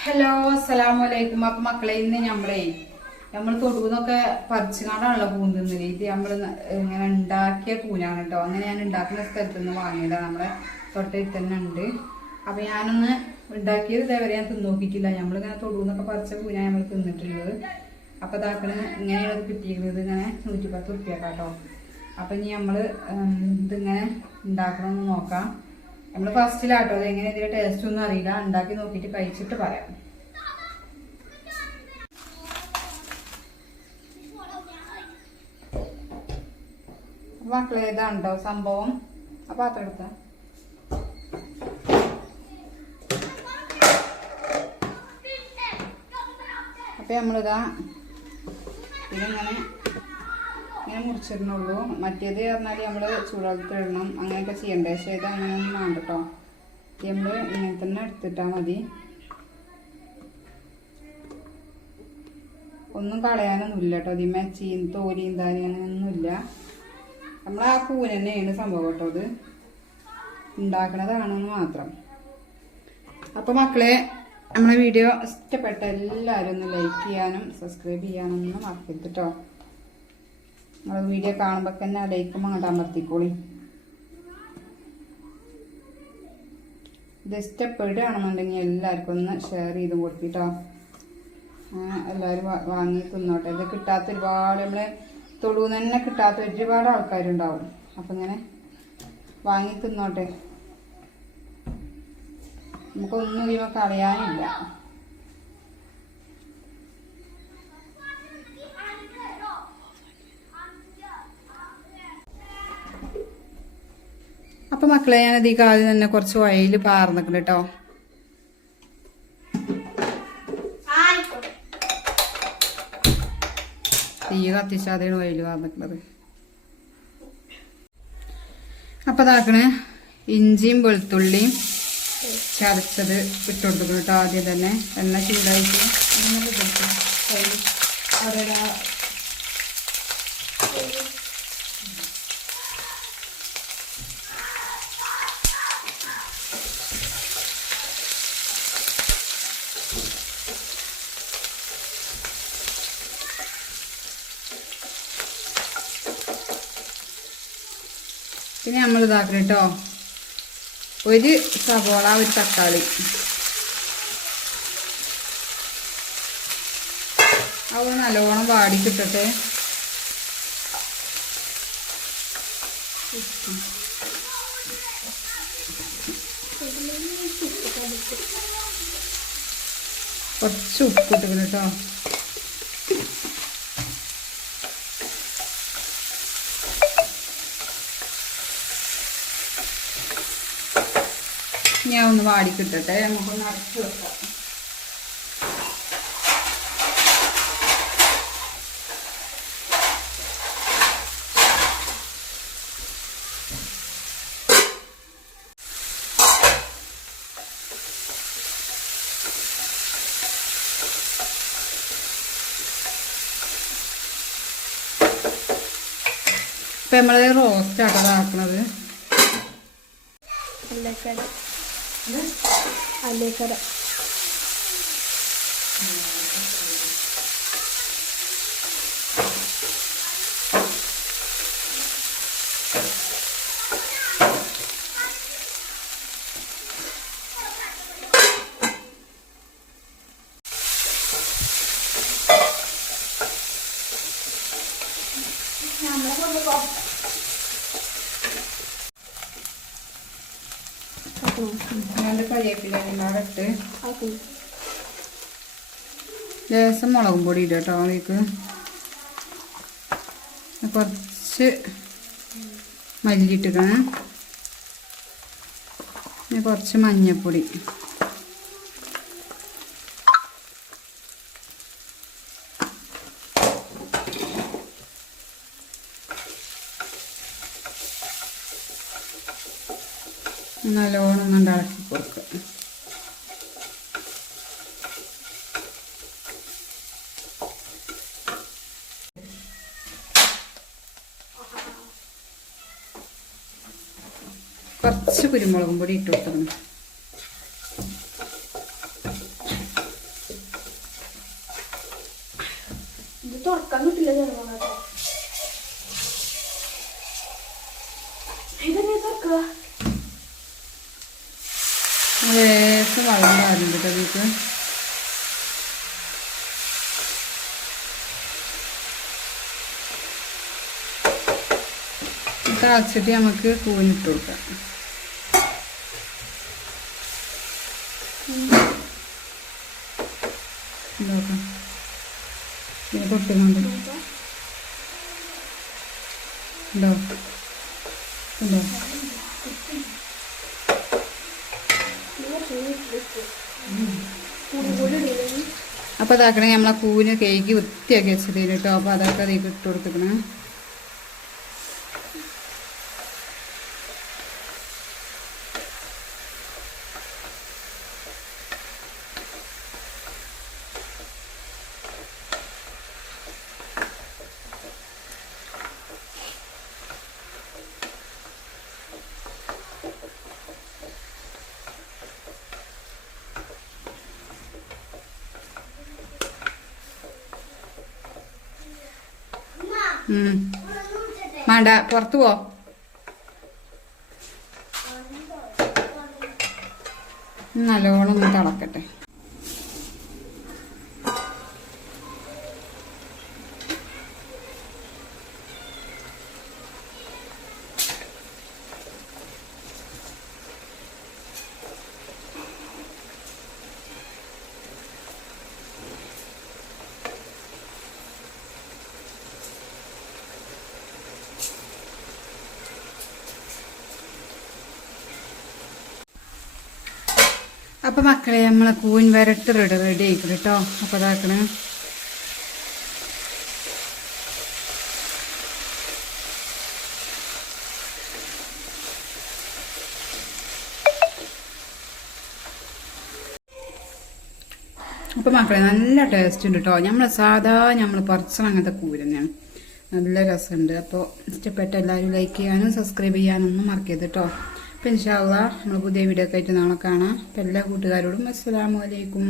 Hello അസലാമലൈക്കും അപ്പൊ മക്കളെ ഇന്ന് ഞമ്മളേ നമ്മൾ തൊടുന്നൊക്കെ പറിച്ചുകാണ്ടാണല്ലോ പൂന്തുന്നത്. ഇത് നമ്മൾ ഇങ്ങനെ ഉണ്ടാക്കിയ കൂനാണ് കേട്ടോ അങ്ങനെ ഞാൻ ഉണ്ടാക്കുന്ന സ്ഥലത്ത് നിന്ന് വാങ്ങിയതാണ് നമ്മളെ തൊട്ടയിൽ തന്നെ ഉണ്ട് അപ്പൊ ഞാനൊന്ന് ഉണ്ടാക്കിയത് ഇതേവരെ ഞാൻ തിന്ന് ഞമ്മളിങ്ങനെ തൊടുന്നൊക്കെ പറിച്ച കൂനാണ് നമ്മൾ തിന്നിട്ടുള്ളത്. അപ്പൊ ഇതാക്കണ ഇങ്ങനെയാണ് കിട്ടിയിരുന്നത്. ഇങ്ങനെ നൂറ്റി പത്ത് റുപ്യ കേട്ടോ അപ്പൊ ഇനി നമ്മൾ ഇതിങ്ങനെ ഉണ്ടാക്കണമെന്ന് നോക്കാം. നമ്മൾ ഫസ്റ്റിലാട്ടോ എങ്ങനെ ഇതിന്റെ ടേസ്റ്റ് ഒന്നും അറിയില്ല. ഉണ്ടാക്കി നോക്കിയിട്ട് കഴിച്ചിട്ട് പറയാം. മക്കളെ ഇതാണ്ടോ സംഭവം? ആ പാത്രം എടുത്ത? അപ്പൊ നമ്മളിതാ ഇതിങ്ങനെ ഇങ്ങനെ മുറിച്ചിടണുള്ളൂ മറ്റേത് പറഞ്ഞാൽ നമ്മൾ ചൂടാക്കി ഇടണം. അങ്ങനെയൊക്കെ ചെയ്യണ്ടേ? പക്ഷേ ഇത് അങ്ങനെയൊന്നും വേണ്ട കേട്ടോ നമ്മൾ ഇങ്ങനെ തന്നെ എടുത്തിട്ടാൽ മതി. ഒന്നും കളയാനൊന്നുമില്ല കേട്ടോ ഇതിമേ ചീൻ തോലിയും താനും അങ്ങനെയൊന്നുമില്ല. നമ്മൾ ആ കൂന തന്നെയാണ് സംഭവം കേട്ടോ അത് ഉണ്ടാക്കണതാണെന്ന് മാത്രം. അപ്പോൾ മക്കളെ നമ്മളെ വീഡിയോ ഇഷ്ടപ്പെട്ട എല്ലാവരും ഒന്ന് ലൈക്ക് ചെയ്യാനും സബ്സ്ക്രൈബ് ചെയ്യാനൊന്നും മറക്കരുത് കേട്ടോ നിങ്ങൾ വീഡിയോ കാണുമ്പോൾ തന്നെ ലൈക്കും അങ്ങോട്ട് അമർത്തിക്കോളി. ഇത് ഇഷ്ടപ്പെടുകയാണെന്നുണ്ടെങ്കിൽ എല്ലാവർക്കും ഒന്ന് ഷെയർ ചെയ്ത് കൊടുത്തിട്ടോ. എല്ലാവരും വാങ്ങി തിന്നോട്ടെ. ഇത് കിട്ടാത്ത ഒരുപാട് നമ്മളെ തൊടു തന്നെ കിട്ടാത്ത ഒരുപാട് ആൾക്കാരുണ്ടാവും. അപ്പം ഇങ്ങനെ വാങ്ങി തിന്നോട്ടെ. നമുക്കൊന്നും ഇതിമ കളയാനില്ല. അപ്പൊ മക്കളെ ഞാൻ ഈ കാലിൽ തന്നെ കുറച്ച് ഓയിൽ പാർന്നിക്കണം കേട്ടോ. തീ കത്തിച്ചാതെയാണ് ഓയിൽ പാർന്നിക്കണത് അപ്പൊ ഇതാക്കണേ ഇഞ്ചിയും വെളുത്തുള്ളിയും ചതച്ചത് ഇട്ട് കൊടുക്കണം കേട്ടോ ആദ്യം തന്നെ. എണ്ണ ചൂടായിട്ട് അതിൽ പിന്നെ നമ്മൾ ഇതാക്കണം കേട്ടോ. ഒരു സവോള ഒരു തക്കാളി. അവ നല്ലോണം വാടി കിട്ടട്ടെ കുറച്ച് ഉപ്പ് ഇട്ടിക്കണം കേട്ടോ. ഞാൻ ഒന്ന് വാടി കിട്ടട്ടെ നമുക്കൊന്ന് അടച്ചു വെക്കാം. ഇപ്പം നമ്മൾ റോസ്റ്റ് ആട്ടോ ഇതാക്കണത് അല്ലേക്കര. അല്ലേക്കര രണ്ട് കൂടെ ഇട്ട് ലേശം മുളകും പൊടി ഇടട്ടോ കേട്ടോ അതിലേക്ക് കുറച്ച് മല്ലിട്ടിക്കണം പിന്നെ കുറച്ച് മഞ്ഞൾപ്പൊടി അങ്ങോട്ട് ഇളക്കി കൊടുക്കുക കുറച്ച് കുരുമുളകും പൊടി ഇട്ട് കൊടുക്കണം. തുറക്കാൻ കിട്ടില്ല ചെറുമുളക്. ലേശം വെള്ളം കാരുണ്ട് കേട്ടോ ഇതിക്ക് തിളച്ചിട്ട് നമുക്ക് കൂനിട്ട് കൊടുക്കാം. നോക്കാം ഇത് പൊട്ടുന്നുണ്ട് ഉണ്ടോ ഉണ്ടോ അപ്പൊ അതാക്കണേ നമ്മളെ കൂന് കേക്ക് വൃത്തിയാക്കി വെച്ചതിന് കേട്ടോ അപ്പോൾ അതൊക്കെ അതിൽ ഇട്ട് കൊടുത്തിക്കണേ. വേണ്ട പുറത്തു പോ. നല്ലോണം തിളക്കട്ടെ. അപ്പൊ മക്കളെ നമ്മളെ കൂൻ വരട്ട് റെഡി റെഡി ആയിക്കും കേട്ടോ അപ്പൊ അതാക്കണേ അപ്പൊ മക്കളെ നല്ല ടേസ്റ്റ് ഉണ്ട് കേട്ടോ നമ്മൾ സാധാ നമ്മൾ പറിച്ചണം അങ്ങനത്തെ കൂര തന്നെയാണ്. നല്ല രസമുണ്ട്. അപ്പോൾ ഇഷ്ടപ്പെട്ട എല്ലാവരും ലൈക്ക് ചെയ്യാനും സബ്സ്ക്രൈബ് ചെയ്യാനൊന്നും മറക്കരുത് കേട്ടോ അപ്പം ഇൻഷാല്ല നമ്മൾ പുതിയ വീഡിയോ ഒക്കെ ആയിട്ട് നാളെ കാണാം. അപ്പം എല്ലാ കൂട്ടുകാരോടും അസ്സലാമു അലൈക്കും.